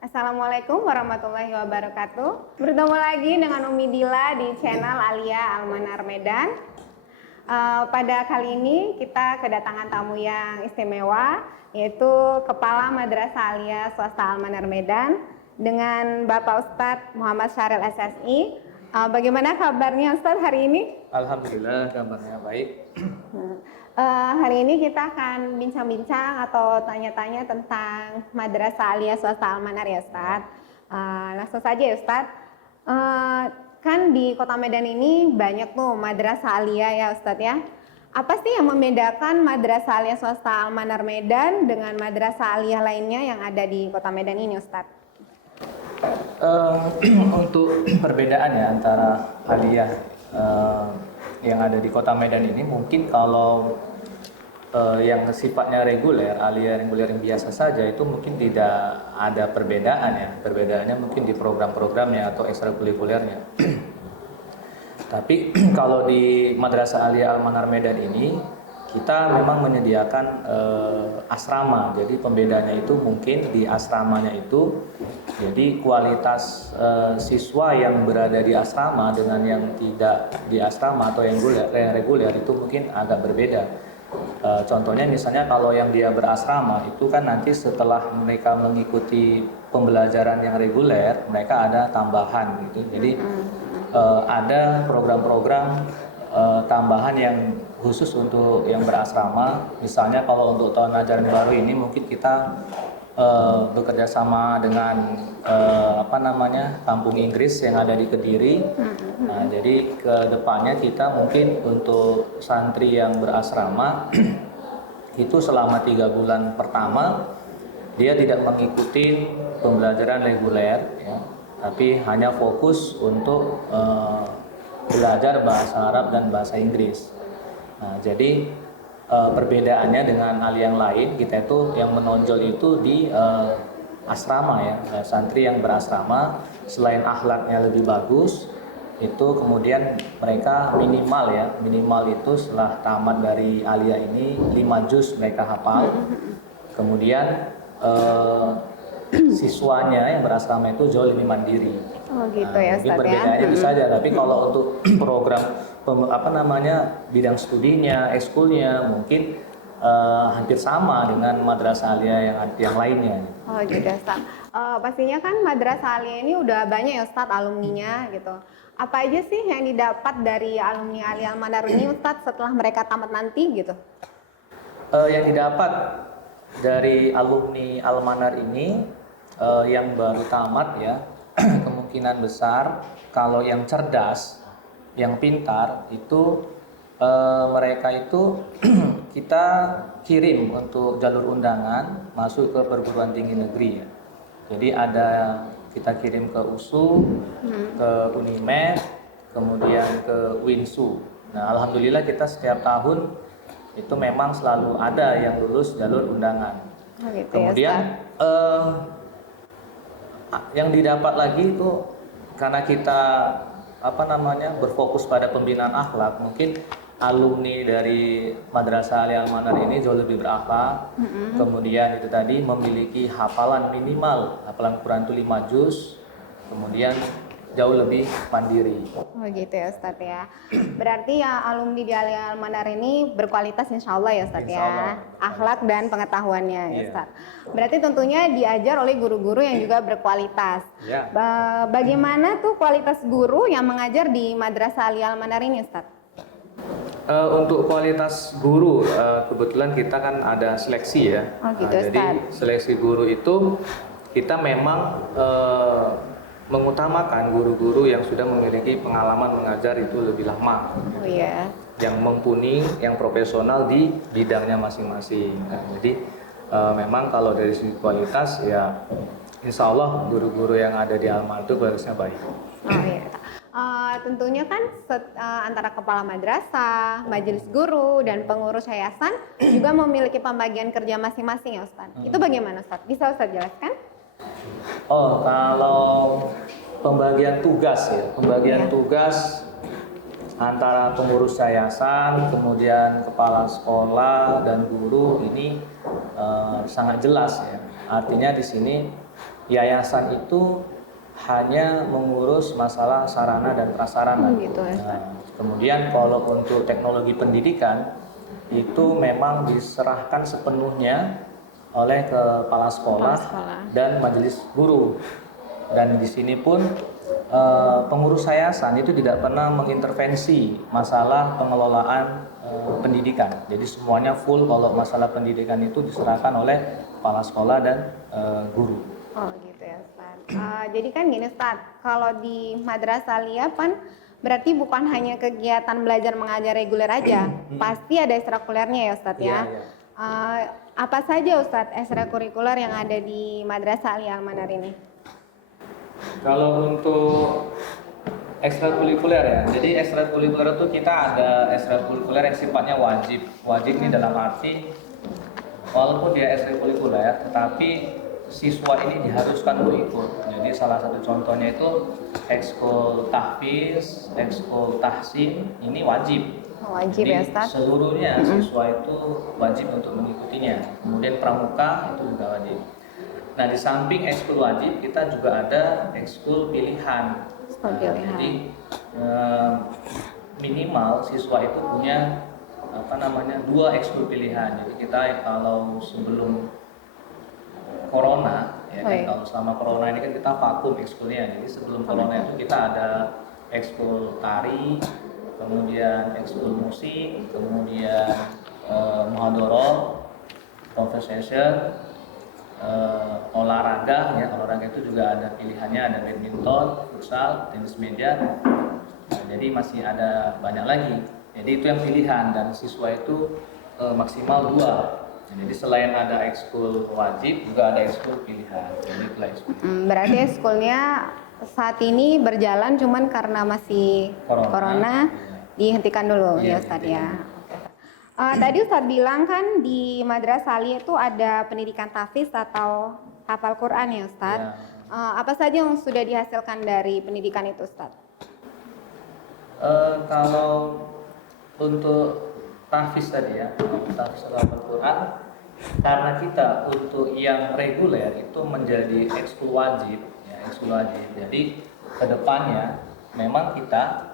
Assalamualaikum warahmatullahi wabarakatuh. Bertemu lagi dengan Umi Dila di channel Alia Almanar Medan. Pada kali ini kita kedatangan tamu yang istimewa, yaitu Kepala Madrasah Alia Swasta Almanar Medan dengan Bapak Ustadz Muhammad Syahril SSI. Bagaimana kabarnya Ustadz hari ini? Alhamdulillah kabarnya baik. Hari ini kita akan bincang-bincang atau tanya-tanya tentang Madrasah Alia Swasta Almanar ya Ustadz. Langsung saja ya Ustadz. Kan di Kota Medan ini banyak tuh Madrasah Alia ya Ustadz ya. Apa sih yang membedakan Madrasah Alia Swasta Almanar Medan dengan Madrasah Alia lainnya yang ada di Kota Medan ini Ustadz? Untuk perbedaannya antara Aliyah yang ada di Kota Medan ini, mungkin kalau yang sifatnya reguler, Aliyah reguler yang biasa saja itu mungkin tidak ada perbedaan ya. Perbedaannya mungkin di program-programnya atau ekstrakurikulernya. Tapi kalau di Madrasah Alia Almanar Medan ini kita memang menyediakan asrama. Jadi pembedanya itu mungkin di asramanya itu, jadi kualitas siswa yang berada di asrama dengan yang tidak di asrama atau yang reguler itu mungkin agak berbeda. Contohnya misalnya kalau yang dia berasrama itu kan nanti setelah mereka mengikuti pembelajaran yang reguler, mereka ada tambahan gitu. Jadi ada program-program tambahan yang khusus untuk yang berasrama. Misalnya kalau untuk tahun ajaran baru ini mungkin kita bekerja sama dengan Kampung Inggris yang ada di Kediri. Nah, jadi ke depannya kita mungkin untuk santri yang berasrama itu selama 3 bulan pertama dia tidak mengikuti pembelajaran reguler ya, tapi hanya fokus untuk belajar bahasa Arab dan bahasa Inggris. Nah, jadi perbedaannya dengan Alia yang lain, kita itu yang menonjol itu di asrama ya, santri yang berasrama selain akhlaknya lebih bagus, itu kemudian mereka minimal itu setelah tamat dari Alia ini 5 juz mereka hafal. Kemudian siswanya yang berasrama itu jauh lebih mandiri. Oh gitu ya Ustadz ya. Mungkin perbedaannya bisa aja, tapi kalau untuk program bidang studinya, ekskulnya mungkin hampir sama dengan Madrasah Alia yang lainnya. Oh gitu Ustadz. Pastinya kan Madrasah Alia ini udah banyak ya Ustadz alumninya gitu. Apa aja sih yang didapat dari alumni Alia Almanar ini Ustadz setelah mereka tamat nanti gitu? Yang didapat dari alumni Almanar ini yang baru tamat ya, kemungkinan besar kalau yang cerdas, yang pintar itu mereka itu kita kirim untuk jalur undangan masuk ke perguruan tinggi negeri ya. Jadi kita kirim ke USU, ke Unimed, kemudian ke WINSU. Nah, alhamdulillah kita setiap tahun itu memang selalu ada yang lulus jalur undangan. Oh, gitu kemudian yang didapat lagi itu karena kita berfokus pada pembinaan akhlak, mungkin alumni dari Madrasah Alia Almanar ini jauh lebih berakhlak. Kemudian itu tadi memiliki hafalan hafalan Quran itu 5 juz, kemudian jauh lebih mandiri. Oh gitu ya Ustadz ya. Berarti ya alumni di Alia Almanar ini berkualitas insya Allah ya Ustadz ya. Akhlak dan pengetahuannya ya Ustadz. Berarti tentunya diajar oleh guru-guru yang juga berkualitas. Bagaimana tuh kualitas guru yang mengajar di Madrasah Alia Almanar ini Ustadz? Untuk kualitas guru, kebetulan kita kan ada seleksi ya. Oh gitu, jadi seleksi guru itu kita memang mengutamakan guru-guru yang sudah memiliki pengalaman mengajar itu lebih lama. Oh iya. Yang mumpuni, yang profesional di bidangnya masing-masing. Nah, jadi memang kalau dari segi kualitas ya insya Allah guru-guru yang ada di Almanar itu kualitasnya baik. Oh iya. Tentunya kan antara kepala madrasah, majelis guru, dan pengurus yayasan juga memiliki pembagian kerja masing-masing ya Ustadz. Itu bagaimana Ustadz? Bisa Ustadz jelaskan? Oh, kalau pembagian tugas ya, tugas antara pengurus yayasan, kemudian kepala sekolah dan guru ini sangat jelas ya. Artinya di sini yayasan itu hanya mengurus masalah sarana dan prasarana. Gitu ya. Nah, kemudian kalau untuk teknologi pendidikan itu memang diserahkan sepenuhnya oleh kepala sekolah dan majelis guru. Dan di sini pun pengurus yayasan itu tidak pernah mengintervensi masalah pengelolaan pendidikan. Jadi semuanya full kalau masalah pendidikan itu diserahkan oleh kepala sekolah dan guru. Oh gitu ya Ustaz. Jadi kan gini Ustaz, kalau di Madrasah Alia kan berarti bukan hanya kegiatan belajar mengajar reguler aja, pasti ada ekstrakurikulernya ya Ustaz ya. Iya. Apa saja Ustaz ekstrakurikuler yang ada di Madrasah Alia Al-Manar ini? Kalau untuk ekstrakurikuler ya, jadi ekstrakurikuler itu kita ada ekstrakurikuler yang sifatnya wajib. Wajib ini dalam arti walaupun dia ekstrakurikuler, tetapi siswa ini diharuskan untuk ikut. Jadi salah satu contohnya itu ekskul tahfiz, ekskul tahsin, ini wajib. Wajib Jadi ya Ustaz. seluruhnya siswa itu wajib untuk mengikutinya. Kemudian pramuka itu juga wajib. Nah di samping ekskul wajib kita juga ada ekskul pilihan. Jadi minimal siswa itu punya dua ekskul pilihan. Jadi kita kalau sebelum corona ya kan, kalau selama corona ini kan kita vakum ekskulnya. Jadi sebelum corona itu kita ada ekskul tari, kemudian ekskul musik, kemudian muhadharah, conversation, olahraga ya, olahraga itu juga ada pilihannya, ada badminton, futsal, tenis meja. Nah, jadi masih ada banyak lagi. Jadi itu yang pilihan dan siswa itu maksimal 2. Jadi selain ada ekskul wajib juga ada ekskul pilihan. Jadi itulah ekskul. Berarti ekskulnya saat ini berjalan cuman karena masih corona dihentikan dulu ya Ustaz ya. Tadi Ustadz bilang kan di Madrasah Alia itu ada pendidikan tahfiz atau hafal Quran ya Ustadz. Apa saja yang sudah dihasilkan dari pendidikan itu Ustadz? Kalau untuk tahfiz tadi ya, tahfiz atau hafal Quran, karena kita untuk yang reguler itu menjadi ekskul wajib, ya, ekskul wajib. Jadi kedepannya memang kita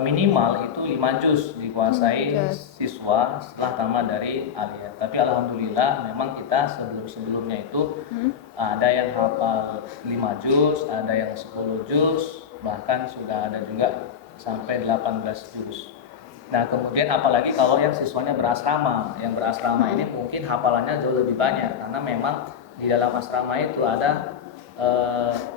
minimal itu 5 juz dikuasai siswa setelah tamat dari Alia. Tapi alhamdulillah memang kita sebelumnya itu ada yang hafal 5 juz, ada yang 10 juz, bahkan sudah ada juga sampai 18 juz. Nah kemudian apalagi kalau yang siswanya berasrama, yang berasrama ini mungkin hafalannya jauh lebih banyak karena memang di dalam asrama itu ada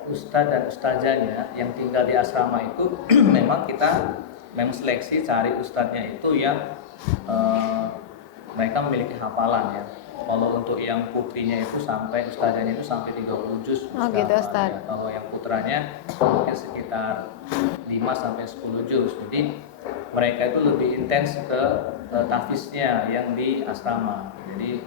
ustadz dan ustazahnya yang tinggal di asrama itu memang kita seleksi cari ustadznya itu yang mereka memiliki hafalan ya. Kalau untuk yang putrinya itu sampai ustazahnya itu sampai 30 juz. Oh gitu Ustaz. Ya. Kalau yang putranya mungkin sekitar 5 sampai 10 juz. Jadi mereka itu lebih intens ke tahfiznya yang di asrama. Jadi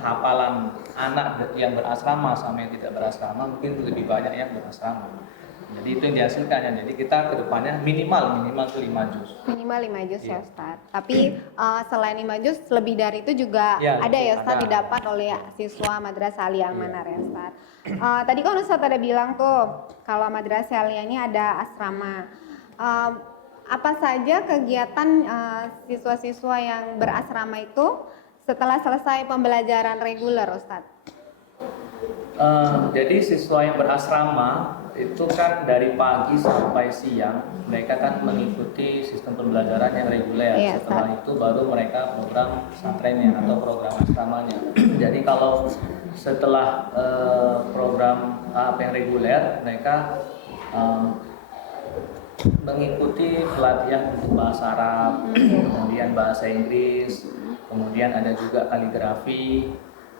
hafalan anak yang berasrama sama yang tidak berasrama mungkin lebih banyak yang berasrama. Jadi itu yang dihasilkan ya. Jadi kita kedepannya minimal tuh 5 juz. Minimal 5 juz ya Ustaz. Tapi selain 5 juz lebih dari itu juga ada ya Ustaz didapat oleh siswa Madrasah Alia Al-Manar ya Ustaz. Tadi kan Ustaz ada bilang tuh kalau Madrasah Alia ini ada asrama. Apa saja kegiatan siswa-siswa yang berasrama itu setelah selesai pembelajaran reguler, Ustadz? Jadi siswa yang berasrama itu kan dari pagi sampai siang mereka kan mengikuti sistem pembelajaran yang reguler. Setelah itu baru mereka program pesantrennya atau program asramanya. Jadi kalau setelah program yang reguler mereka mengikuti pelatihan untuk bahasa Arab, kemudian bahasa Inggris, kemudian ada juga kaligrafi.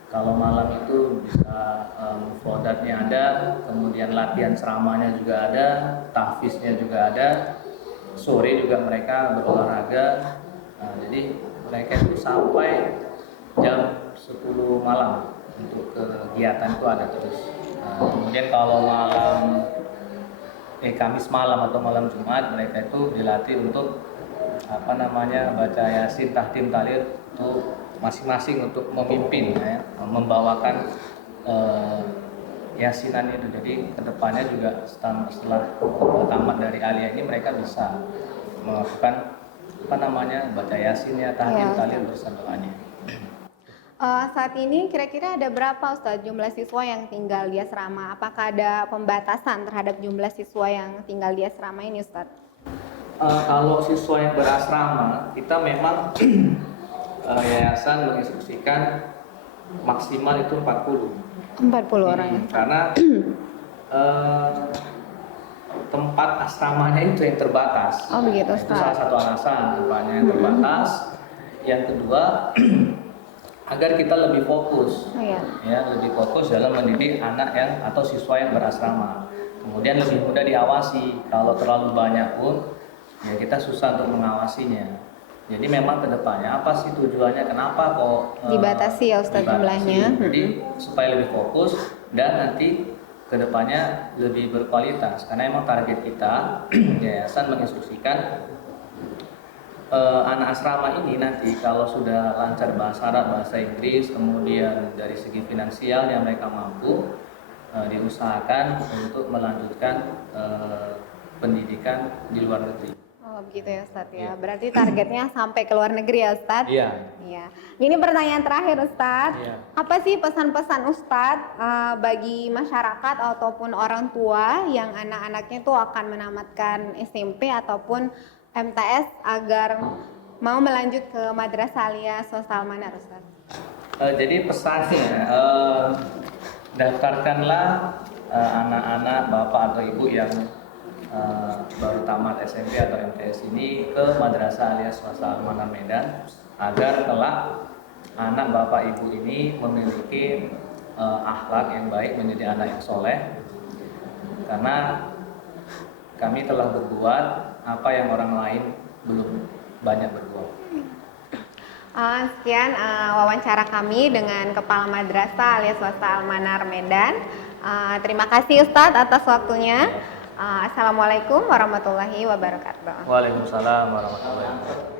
Kalau malam itu bisa mufodatnya ada, kemudian latihan ceramahnya juga ada, tahfiznya juga ada. Sore juga mereka berolahraga. Nah, jadi mereka itu sampai jam 10 malam untuk kegiatan itu ada terus. Nah, kemudian kalau Kamis malam atau malam Jumat mereka itu dilatih untuk baca Yasin, tahtim, tahlil untuk masing-masing untuk memimpin ya, membawakan eh, yasinan itu. Jadi kedepannya juga setelah tamat dari alia ini mereka bisa melakukan baca yasinnya, tahlil bersama doanya. Saat ini kira-kira ada berapa Ustadz jumlah siswa yang tinggal di asrama? Apakah ada pembatasan terhadap jumlah siswa yang tinggal di asrama ini Ustadz? Kalau siswa yang berasrama, kita memang yayasan menginstruksikan maksimal itu 40. 40 orang ya? Karena tempat asramanya itu yang terbatas. Oh begitu Itu Ustadz. salah satu alasan tempatnya yang terbatas. Yang kedua, agar kita lebih fokus, lebih fokus dalam mendidik anak atau siswa yang berasrama. Kemudian lebih mudah diawasi. Kalau terlalu banyak pun, ya kita susah untuk mengawasinya. Jadi memang kedepannya apa sih tujuannya? Kenapa kok dibatasi ya Ustadz jumlahnya? Jadi supaya lebih fokus dan nanti kedepannya lebih berkualitas. Karena emang target kita yayasan menginstruksikan anak asrama ini nanti kalau sudah lancar bahasa Arab, bahasa Inggris, kemudian dari segi finansial yang mereka mampu, diusahakan untuk melanjutkan pendidikan di luar negeri. Oh begitu ya Ustadz ya. Berarti targetnya sampai ke luar negeri ya Ustadz? Iya. Iya. Ini pertanyaan terakhir Ustadz. Iya. Apa sih pesan-pesan Ustadz bagi masyarakat ataupun orang tua yang anak-anaknya tuh akan menamatkan SMP ataupun MTS agar mau melanjut ke Madrasah Aliyah Swasta Al-Manar Ustadz? Jadi pesannya, daftarkanlah anak-anak bapak atau ibu yang baru tamat SMP atau MTS ini ke Madrasah Aliyah Swasta Al-Manar Medan agar kelak anak bapak ibu ini memiliki akhlak yang baik, menjadi anak yang soleh. Karena kami telah berbuat apa yang orang lain belum banyak berbuat. Sekian wawancara kami dengan Kepala Madrasah Aliyah Swasta Al-Manar Medan. Terima kasih Ustadz atas waktunya. Assalamualaikum warahmatullahi wabarakatuh. Waalaikumsalam warahmatullahi wabarakatuh.